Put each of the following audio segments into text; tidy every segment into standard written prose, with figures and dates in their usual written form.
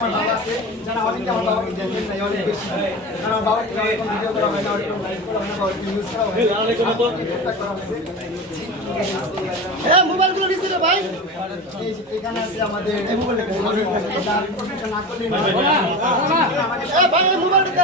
বাবা আছে যারা অনেকে আমার বাবাকে দেখেন নাই অনেক বেশি কারণ আমার বাবাকে অনেক ভিডিও করা হয় না অনেক লাইভ করা হয় না বাবাকে নিউজ করা হয় না মোবাইলগুলো দিচ্ছে রে ভাই এই এখানে আছে আমাদের না করলে ভাই মোবাইল দিতে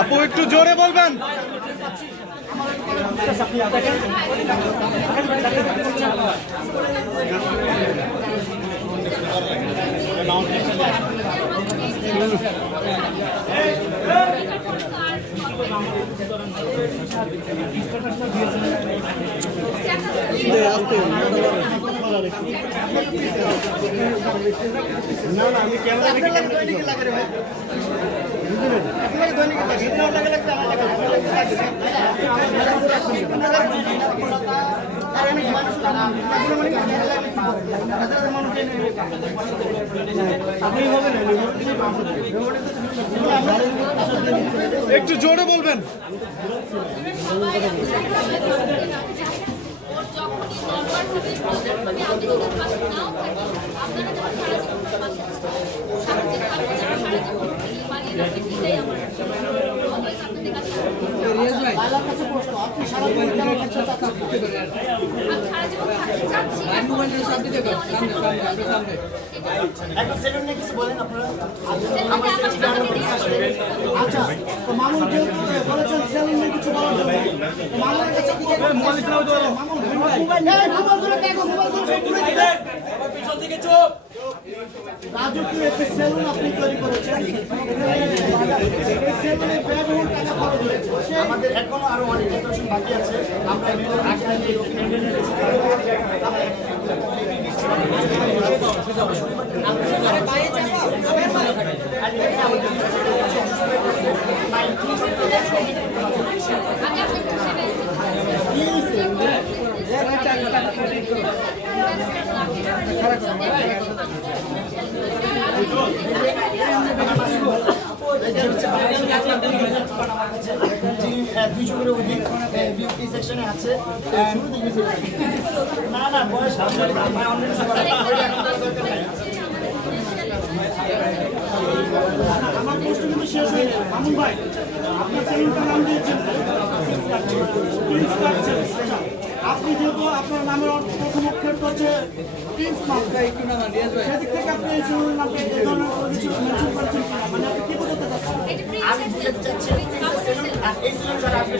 আপু একটু জোরে বলবেন। না না আমি ক্যামেরা দেখে লাগে ভাই আপনাকে দৈনিক লাগে ইতনা লাগে লাগতে আমার লাগে আর আমি মানুষ আপনি হবে না একটু জোরে বলবেন। একটা সেলুন নিয়ে কিছু বলেন আপনারা আচ্ছা তো মামুন যেহেতু বলেছেন সেলুন নিয়ে কিছু বলার জন্য মামুনের কাছে কি মোবাইল পিছন থেকে চুপ রাজকীয় একটি সেলুন আপনি তৈরি করেছেন এই সেলুনে ব্যয়বহুল টাকা খরচ হয়েছে আমাদের এখনো আরো অনেক ডেকোরেশন বাকি আছে আমরা এগুলো আগে আগে সেকশনে আছে না না বয়স আমার প্রশ্ন কিন্তু শেষ হয়ে যাবে মামুন ভাই আপনার চ্যানেলটার নাম দিয়েছেন আপনি যেহেতু আপনার নামের প্রথম অক্ষর হচ্ছে প্রিন্স মার্কা একটু নাম সেদিক থেকে আপনি এই চ্যানেলের নামটা এই ধরনের কিছু মেনশন করেছেন মানে আপনি কি বলতে চাচ্ছেন আমি বলতে চাচ্ছি এই চ্যানেল যারা আপনি